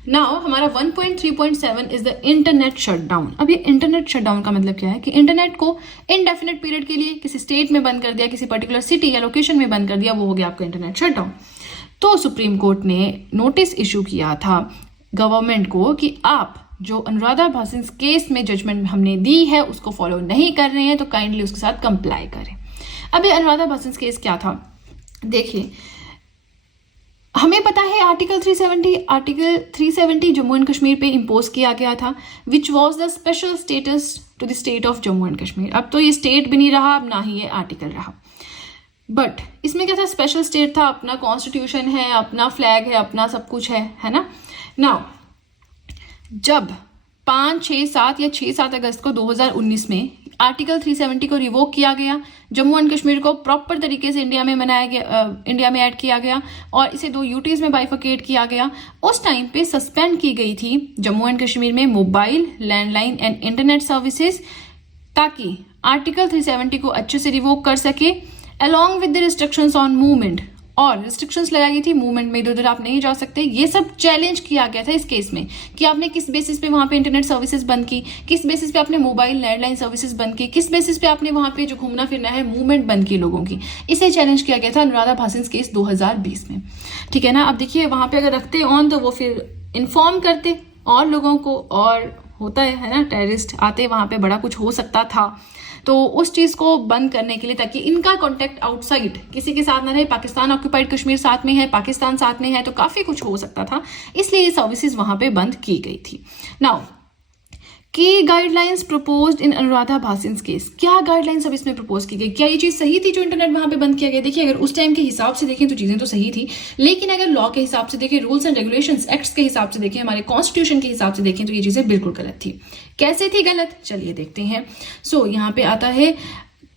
नाउ हमारा 1.3.7 इज द इंटरनेट शटडाउन। अब ये इंटरनेट शटडाउन का मतलब क्या है कि इंटरनेट को इनडेफिनेट पीरियड के लिए किसी स्टेट में बंद कर दिया, किसी पर्टिकुलर सिटी या लोकेशन में बंद कर दिया, वो हो गया आपका इंटरनेट शटडाउन। तो सुप्रीम कोर्ट ने नोटिस इशू किया था गवर्नमेंट को कि आप जो अनुराधा भासिन केस में जजमेंट हमने दी है उसको फॉलो नहीं कर रहे हैं, तो काइंडली उसके साथ कंप्लाई करें। अब ये अनुराधा भासिन केस क्या था, देखिए हमें पता है आर्टिकल 370 जम्मू एंड कश्मीर पे इम्पोज किया गया था, which was the special status to the state of Jammu and Kashmir. अब तो ये स्टेट भी नहीं रहा, अब ना ही ये आर्टिकल रहा। बट इसमें क्या था, स्पेशल स्टेट था, अपना कॉन्स्टिट्यूशन है, अपना फ्लैग है, अपना सब कुछ है ना। नाउ जब 5, 6, 7 या 6-7 अगस्त को 2019 में आर्टिकल 370 को रिवोक किया गया, जम्मू एंड कश्मीर को प्रॉपर तरीके से इंडिया में मनाया गया, इंडिया में ऐड किया गया और इसे 2 यूटीज में बाइफर्केट किया गया। उस टाइम पे सस्पेंड की गई थी जम्मू एंड कश्मीर में mobile, landline and internet services, ताकि आर्टिकल 370 को अच्छे से रिवोक कर सके, along with the restrictions on movement. और रिस्ट्रिक्शंस लगाई गई थी, मूवमेंट में इधर उधर आप नहीं जा सकते। ये सब चैलेंज किया गया था इस केस में कि आपने किस बेसिस पे वहां पे इंटरनेट सर्विसेज बंद की, किस बेसिस पे आपने मोबाइल लैंडलाइन सर्विसेज बंद की, किस बेसिस पे आपने वहां पे जो घूमना फिरना है मूवमेंट बंद की लोगों की। इसे चैलेंज किया गया था अनुराधा भासिन केस 2020 में, ठीक है ना। अब देखिए वहां पे अगर रखते ऑन तो वो फिर इन्फॉर्म करते और लोगों को, और होता है ना टेररिस्ट आते वहां पे, बड़ा कुछ हो सकता था। तो उस चीज को बंद करने के लिए, ताकि इनका कॉन्टेक्ट आउटसाइड किसी के साथ ना रहे, पाकिस्तान ऑक्यूपाइड कश्मीर साथ में है, पाकिस्तान साथ में है, तो काफी कुछ हो सकता था, इसलिए ये सर्विसेज वहां पे बंद की गई थी। नाउ की गाइडलाइंस प्रपोज्ड इन अनुराधा भासिन केस, क्या गाइडलाइंस अब इसमें प्रपोज की गई, क्या ये चीज सही थी जो इंटरनेट वहां पे बंद किया गया। देखिए अगर उस टाइम के हिसाब से देखें तो चीजें तो सही थी, लेकिन अगर लॉ के हिसाब से देखें, रूल्स एंड रेगुलेशंस एक्ट्स के हिसाब से देखें, हमारे कॉन्स्टिट्यूशन के हिसाब से देखें, तो ये चीजें बिल्कुल गलत थी। कैसे थी गलत, चलिए देखते हैं। सो यहाँ पे आता है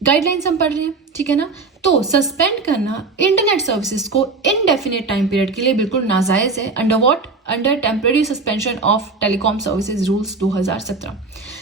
गाइडलाइंस हम पढ़ रहे हैं, ठीक है ना। तो सस्पेंड करना इंटरनेट सर्विसेज को इनडेफिनेट टाइम पीरियड के लिए बिल्कुल नाजायज है। Under what? Under temporary suspension of telecom services rules 2017।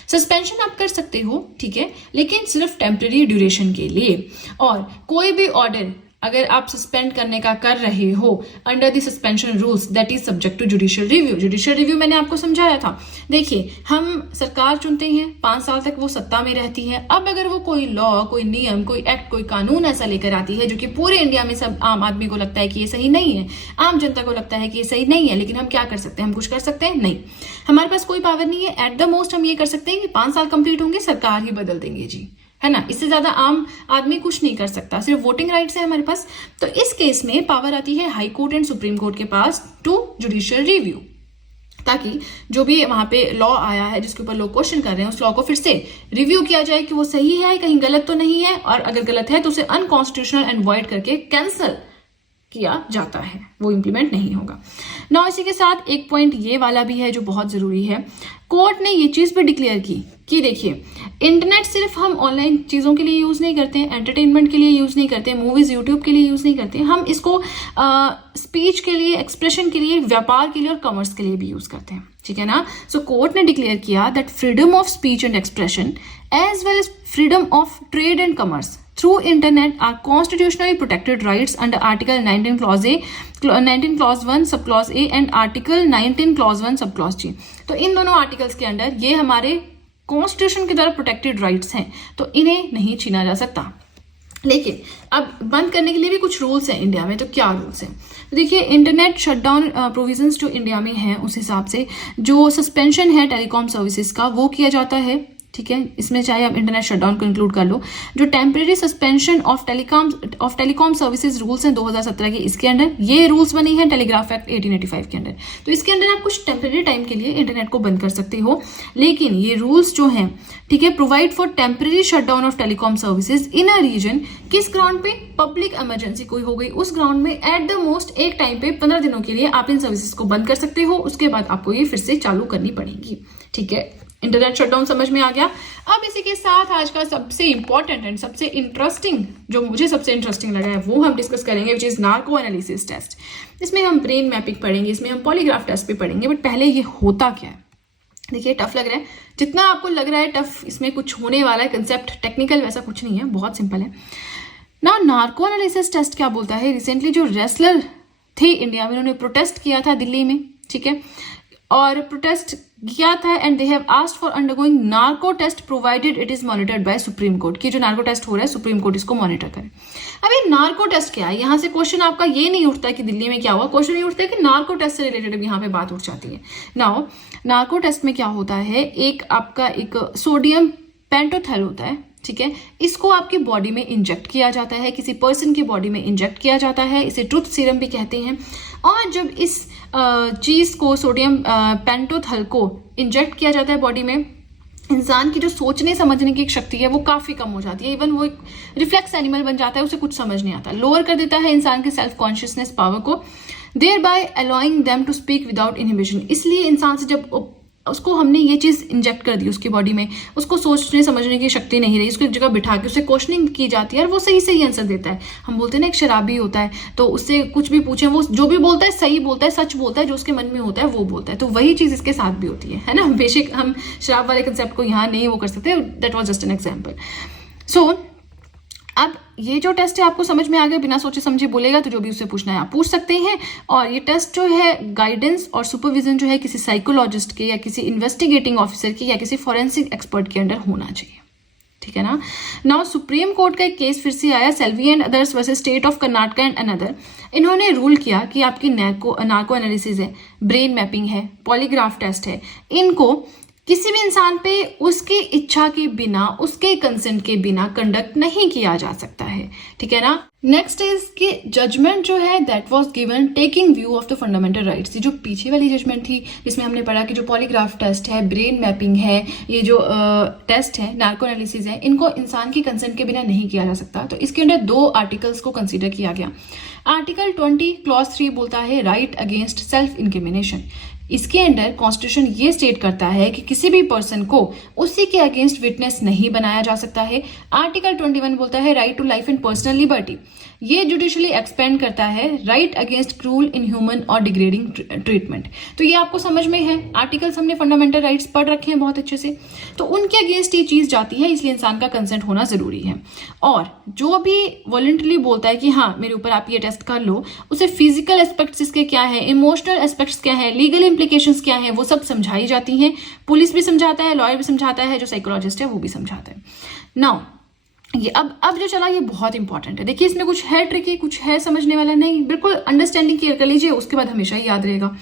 Suspension आप कर सकते हो, ठीक है, लेकिन सिर्फ टेम्परेरी ड्यूरेशन के लिए। और कोई भी ऑर्डर अगर आप सस्पेंड करने का कर रहे हो under the suspension rules, that is subject to judicial review. Judicial review मैंने आपको समझाया था। देखिए, हम सरकार चुनते हैं, 5 साल तक वो सत्ता में रहती है। अब अगर वो कोई लॉ, कोई नियम, कोई एक्ट, कोई कानून ऐसा लेकर आती है जो कि पूरे इंडिया में सब आम आदमी को लगता है कि ये सही नहीं है, आम जनता को लगता है कि ये सही नहीं है, लेकिन हम क्या कर सकते हैं? हम कुछ कर सकते हैं? नहीं, हमारे पास कोई पावर नहीं है। एट द मोस्ट हम ये कर सकते हैं कि 5 साल कंप्लीट होंगे, सरकार ही बदल देंगे जी, है ना। इससे ज्यादा आम आदमी कुछ नहीं कर सकता, सिर्फ वोटिंग राइट्स है हमारे पास। तो इस केस में पावर आती है high court and supreme court के पास टू जुडिशियल रिव्यू, ताकि जो भी वहां पे लॉ आया है जिसके ऊपर लोग क्वेश्चन कर रहे हैं, उस लॉ को फिर से रिव्यू किया जाए कि वो सही है, कहीं गलत तो नहीं है, और अगर गलत है तो उसे अनकॉन्स्टिट्यूशनल एंड वॉइड करके कैंसिल किया जाता है, वो इंप्लीमेंट नहीं होगा ना। इसी के साथ एक पॉइंट ये वाला भी है जो बहुत जरूरी है। कोर्ट ने ये चीज भी डिक्लेयर की कि देखिए, इंटरनेट सिर्फ हम ऑनलाइन चीजों के लिए यूज नहीं करते हैं, एंटरटेनमेंट के लिए यूज नहीं करते, मूवीज यूट्यूब के लिए यूज नहीं करते, हम इसको स्पीच के लिए, एक्सप्रेशन के लिए, व्यापार के लिए और कॉमर्स के लिए भी यूज करते हैं, ठीक है ना। सो कोर्ट ने डिक्लेयर किया that freedom of speech and expression as well as freedom of trade and commerce through internet are constitutionally protected rights under article 19 clause A, 19 clause 1 sub clause A and article 19 clause 1 sub clause G। तो इन दोनों articles के under ये हमारे constitution की तरह protected rights हैं, तो इन्हें नहीं छीना जा सकता। लेकिन अब बंद करने के लिए भी कुछ रूल्स हैं इंडिया में। तो क्या रूल्स हैं? तो देखिए, इंटरनेट शटडाउन प्रोविजंस जो इंडिया में हैं, उस हिसाब से जो सस्पेंशन है टेलीकॉम सर्विसेज का वो किया जाता है, ठीक है। इसमें चाहे आप इंटरनेट शटडाउन को इंक्लूड कर लो। जो temporary suspension of telecom services rules हैं 2017 के, इसके अंडर ये रूल्स बने हैं टेलीग्राफ एक्ट 1885 के अंडर। तो इसके अंदर आप कुछ टेम्परेरी टाइम के लिए इंटरनेट को बंद कर सकते हो, लेकिन ये रूल्स जो हैं, ठीक है, provide for temporary shutdown of telecom services in a region. किस ग्राउंड पे? पब्लिक इमरजेंसी कोई हो गई, उस ग्राउंड में एट द मोस्ट एक टाइम पे 15 दिनों के लिए आप इन सर्विसेज को बंद कर सकते हो। उसके बाद आपको ये फिर से चालू करनी पड़ेगी, ठीक है। इंटरनेट शटडाउन समझ में आ गया। अब इसी के साथ आज का सबसे इंपॉर्टेंट एंड सबसे इंटरेस्टिंग, जो मुझे सबसे इंटरेस्टिंग लगा है, वो हम डिस्कस करेंगे, which is narco analysis test. इसमें हम ब्रेन मैपिंग पढ़ेंगे, इसमें हम पॉलीग्राफ टेस्ट भी पढ़ेंगे। बट पहले ये होता क्या है? देखिए, टफ लग रहा है, जितना आपको लग रहा है टफ, इसमें कुछ होने वाला है, कंसेप्ट टेक्निकल वैसा कुछ नहीं है, बहुत सिंपल है ना। नार्को एनालिसिस टेस्ट क्या बोलता है? रिसेंटली जो रेसलर थे इंडिया में, उन्होंने प्रोटेस्ट किया था दिल्ली में, ठीक है, और प्रोटेस्ट किया था and they have asked for undergoing narco test provided it is monitored by Supreme Court. की जो नार्को टेस्ट हो रहा है, सुप्रीम कोर्ट इसको मॉनिटर करे। अब ये नार्को टेस्ट क्या है? यहाँ से क्वेश्चन आपका ये नहीं उठता कि दिल्ली में क्या हुआ, क्वेश्चन ये उठता है कि नार्को टेस्ट से रिलेटेड यहाँ पे बात उठ जाती है। नाउ नार्को टेस्ट में क्या होता है, एक आपका एक सोडियम पेंटोथेल होता है, ठीक है, इसको आपकी बॉडी में इंजेक्ट किया जाता है, किसी पर्सन की बॉडी में इंजेक्ट किया जाता है, इसे ट्रुथ सीरम भी कहते हैं। और जब इस चीज को, सोडियम पेंटोथेल को इंजेक्ट किया जाता है बॉडी में, इंसान की जो सोचने समझने की एक शक्ति है वो काफी कम हो जाती है। इवन वो एक रिफ्लेक्स एनिमल बन जाता है, उसे कुछ समझ नहीं आता, लोअर कर देता है इंसान के सेल्फ कॉन्शियसनेस पावर को, thereby allowing them to speak without inhibition. इसलिए इंसान से जब उसको हमने ये चीज इंजेक्ट कर दी उसकी बॉडी में, उसको सोचने समझने की शक्ति नहीं रही, उसको एक जगह बिठा के उसे क्वेश्चनिंग की जाती है और वो सही सही आंसर देता है। हम बोलते हैं ना, एक शराबी होता है तो उससे कुछ भी पूछे, वो जो भी बोलता है सही बोलता है, सच बोलता है, जो उसके मन में होता है वो बोलता है। तो वही चीज इसके साथ भी होती है ना। बेशक हम शराब वाले कंसेप्ट को यहाँ नहीं वो कर सकते, that was just an example. So अब ये जो टेस्ट है आपको समझ में आ गया, बिना सोचे समझे बोलेगा तो जो भी उससे पूछना है आप पूछ सकते हैं। और ये टेस्ट जो है, गाइडेंस और सुपरविजन जो है किसी साइकोलॉजिस्ट के या किसी इन्वेस्टिगेटिंग ऑफिसर के या किसी फॉरेंसिक एक्सपर्ट के अंडर होना चाहिए, ठीक है ना। नाउ सुप्रीम कोर्ट का एक केस फिर से आया, Selvi and others versus state of Karnataka and another. इन्होंने रूल किया कि आपकी नार्को एनालिसिस है, ब्रेन मैपिंग है, पॉलीग्राफ टेस्ट है, इनको किसी भी इंसान पे उसकी इच्छा के बिना, उसके कंसेंट के बिना कंडक्ट नहीं किया जा सकता है, ठीक है ना। नेक्स्ट इज कि जजमेंट जो है that was given taking view of the fundamental rights. ये जो पीछे वाली जजमेंट थी जिसमें हमने पढ़ा कि जो पॉलीग्राफ टेस्ट है, ब्रेन मैपिंग है, ये जो टेस्ट है, नार्को एनालिसिस है, इनको इंसान की कंसेंट के बिना नहीं किया जा सकता। तो इसके अंदर 2 आर्टिकल्स को कंसीडर किया गया। आर्टिकल 20 क्लॉज 3 बोलता है राइट अगेंस्ट सेल्फ इंक्रिमिनेशन, इसके अंडर कॉन्स्टिट्यूशन ये स्टेट करता है कि किसी भी पर्सन को उसी के अगेंस्ट विटनेस नहीं बनाया जा सकता है। आर्टिकल 21 बोलता है right to life and personal liberty. ये जुडिशली एक्सपेंड करता है राइट अगेंस्ट क्रूल, इनह्यूमन और डिग्रेडिंग ट्रीटमेंट। तो ये आपको समझ में है, आर्टिकल्स हमने फंडामेंटल राइट्स पढ़ रखे हैं बहुत अच्छे से, तो उनके अगेंस्ट ये चीज जाती है, इसलिए इंसान का कंसेंट होना जरूरी है। और जो भी वॉलंटरी बोलता है कि हाँ मेरे ऊपर आप ये टेस्ट कर लो, उसे फिजिकल एस्पेक्ट्स इसके क्या है, इमोशनल एस्पेक्ट्स क्या है, लीगल इम्प्लीकेशंस क्या है, वो सब समझाई जाती हैं। पुलिस भी समझाता है, लॉयर भी समझाता है, जो साइकोलॉजिस्ट है वो भी समझाता है। नाउ ये अब जो चला ये बहुत इंपॉर्टेंट है। देखिए इसमें कुछ है ट्रिकी, कुछ है समझने वाला, नहीं बिल्कुल अंडरस्टैंडिंग क्लियर कर लीजिए, उसके बाद हमेशा ही याद रहेगा।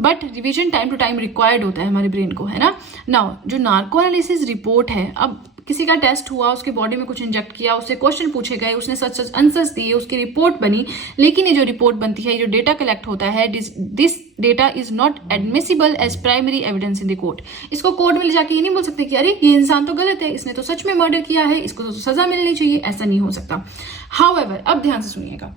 But revision time to time required होता है हमारे ब्रेन को, है ना। नाउ जो नार्को एनालिसिस रिपोर्ट है, अब किसी का टेस्ट हुआ, उसके बॉडी में कुछ इंजेक्ट किया, उससे क्वेश्चन पूछे गए, उसने सच सच आंसर्स दिए, उसकी रिपोर्ट बनी, लेकिन ये जो रिपोर्ट बनती है, ये जो डेटा कलेक्ट होता है, this data is not admissible as primary evidence in the court. इसको कोर्ट में ले जाके ये नहीं बोल सकते कि अरे ये इंसान तो गलत है, इसने तो सच में मर्डर किया है, इसको तो सजा मिलनी चाहिए, ऐसा नहीं हो सकता। हाउएवर, अब ध्यान से सुनिएगा,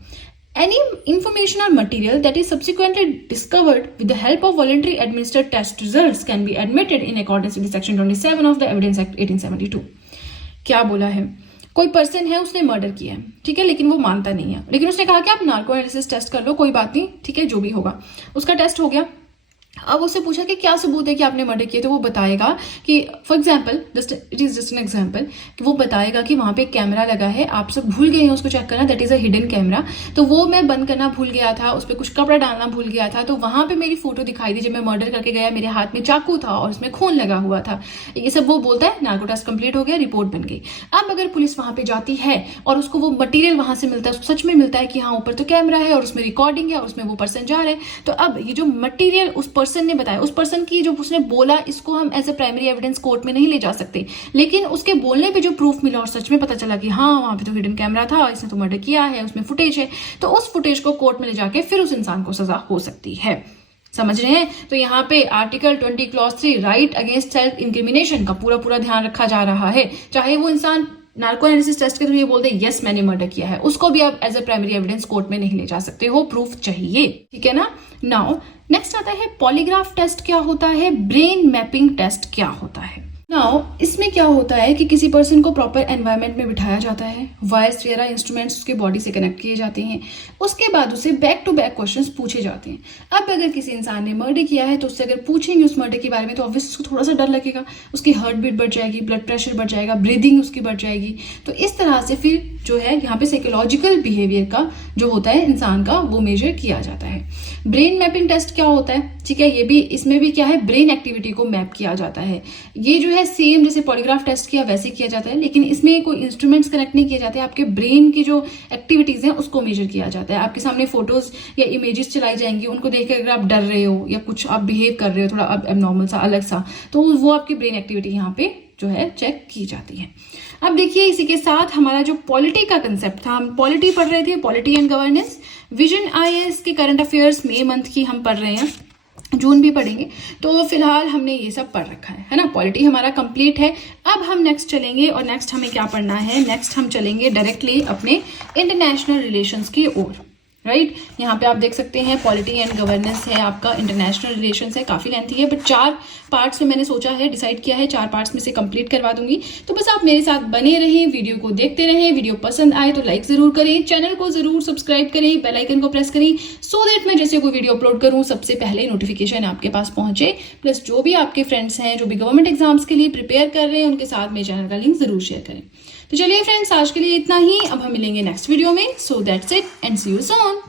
any information or material that is subsequently discovered with the help of voluntary administered test results can be admitted in accordance with section 27 of the Evidence Act 1872। क्या बोला है, कोई पर्सन है उसने मर्डर किया है, ठीक है, लेकिन वो मानता नहीं है, लेकिन उसने कहा कि आप नार्को एनालिसिस टेस्ट कर लो, कोई बात नहीं, ठीक है, जो भी होगा। उसका टेस्ट हो गया, अब उससे पूछा कि क्या सबूत है कि आपने मर्डर किया, तो वो बताएगा कि for example, it is just an example, कि वो बताएगा कि वहां पे कैमरा लगा है, आप सब भूल गए हैं उसको चेक करना, that is a hidden camera, तो वो मैं बंद करना भूल गया था, उस पर कुछ कपड़ा डालना भूल गया था, तो वहां पे मेरी फोटो दिखाई दी जब मैं मर्डर करके गया, मेरे हाथ में चाकू था और उसमें खून लगा हुआ था। ये सब वो बोलता है, नार्को टेस्ट कंप्लीट हो गया, रिपोर्ट बन गई। अब अगर पुलिस वहां पे जाती है और उसको वो मटीरियल वहां से मिलता है, उसको सच में मिलता है कि हाँ ऊपर तो कैमरा है और उसमें रिकॉर्डिंग है और उसमें वो पर्सन जा रहा है, तो अब ये जो मटीरियल उस पर्सन ने बताया, उस पर्सन की जो उसने बोला, इसको हम as a primary evidence court में नहीं ले जा सकते, लेकिन उसके बोलने पे जो प्रूफ मिला और सच में पता चला कि हाँ वहां पे तो हिडन कैमरा था, इसने तो मर्डर किया है, उसमें फुटेज है, तो उस फुटेज को कोर्ट में ले जाके फिर उस इंसान को सजा हो सकती है। समझ रहे हैं। तो यहाँ पे article 20 clause 3 right against self incrimination का पूरा ध्यान रखा जा रहा है। चाहे वो इंसान नार्को एनालिसिस टेस्ट के थ्रू ये बोल दे यस मैंने मर्डर किया है, उसको भी आप as a primary evidence court में नहीं ले जा सकते हो, प्रूफ चाहिए, ठीक है ना। नाउ नेक्स्ट आता है पॉलीग्राफ टेस्ट क्या होता है, ब्रेन मैपिंग टेस्ट क्या होता है। नाउ इसमें क्या होता है कि किसी पर्सन को प्रॉपर एनवायरनमेंट में बिठाया जाता है, वायर्स वगैरह इंस्ट्रूमेंट्स उसके बॉडी से कनेक्ट किए जाते हैं, उसके बाद उसे बैक टू बैक क्वेश्चंस पूछे जाते हैं। अब अगर किसी इंसान ने मर्डर किया है तो उससे अगर पूछेंगे उस मर्डर के बारे में तो ऑब्वियसली उसको थोड़ा सा डर लगेगा, उसकी हार्ट बीट बढ़ जाएगी, ब्लड प्रेशर बढ़ जाएगा, ब्रीदिंग उसकी बढ़ जाएगी। तो इस तरह से फिर जो है यहाँ पे साइकोलॉजिकल बिहेवियर का जो होता है इंसान का वो मेजर किया जाता है। ब्रेन मैपिंग टेस्ट क्या होता है, ठीक है, ये भी इसमें भी क्या है ब्रेन एक्टिविटी को मैप किया जाता है। ये जो है सेम जैसे पॉलीग्राफ टेस्ट किया वैसे किया जाता है, लेकिन इसमें कोई इंस्ट्रूमेंट्स कनेक्ट नहीं किए जाते, आपके ब्रेन की जो एक्टिविटीज हैं उसको मेजर किया जाता है। आपके सामने फोटोज या इमेजेस चलाई जाएंगी, उनको देखकर अगर आप डर रहे हो या कुछ आप बिहेव कर रहे हो थोड़ा एबनॉर्मल सा अलग सा, तो वो आपकी ब्रेन एक्टिविटी यहाँ पे जो है चेक की जाती है। अब देखिए इसी के साथ हमारा जो पॉलिटी का कंसेप्ट था, हम पॉलिटी पढ़ रहे थे, polity and governance, vision IAS के करंट अफेयर्स मई मंथ की हम पढ़ रहे हैं, जून भी पढ़ेंगे, तो फिलहाल हमने ये सब पढ़ रखा है ना। पॉलिटी हमारा कंप्लीट है। अब हम नेक्स्ट चलेंगे और नेक्स्ट हमें क्या पढ़ना है, नेक्स्ट हम चलेंगे डायरेक्टली अपने इंटरनेशनल रिलेशंस की ओर, राइट। यहाँ पे आप देख सकते हैं पॉलिटी एंड गवर्नेंस है आपका, इंटरनेशनल रिलेशंस है, काफी लेंथी है बट 4 पार्ट्स में मैंने सोचा है, डिसाइड किया है 4 पार्ट्स में से कंप्लीट करवा दूंगी। तो बस आप मेरे साथ बने रहें, वीडियो को देखते रहें, वीडियो पसंद आए तो लाइक जरूर करें, चैनल को जरूर सब्सक्राइब करें, बेल आइकन को प्रेस करें, सो दैट मैं जैसे कोई वीडियो अपलोड करूं सबसे पहले नोटिफिकेशन आपके पास पहुंचे। प्लस जो भी आपके फ्रेंड्स हैं जो भी गवर्नमेंट एग्जाम्स के लिए प्रिपेयर कर रहे हैं उनके साथ मेरे चैनल का लिंक जरूर शेयर करें। तो चलिए फ्रेंड्स आज के लिए इतना ही, अब हम मिलेंगे नेक्स्ट वीडियो में। So that's it and see you soon.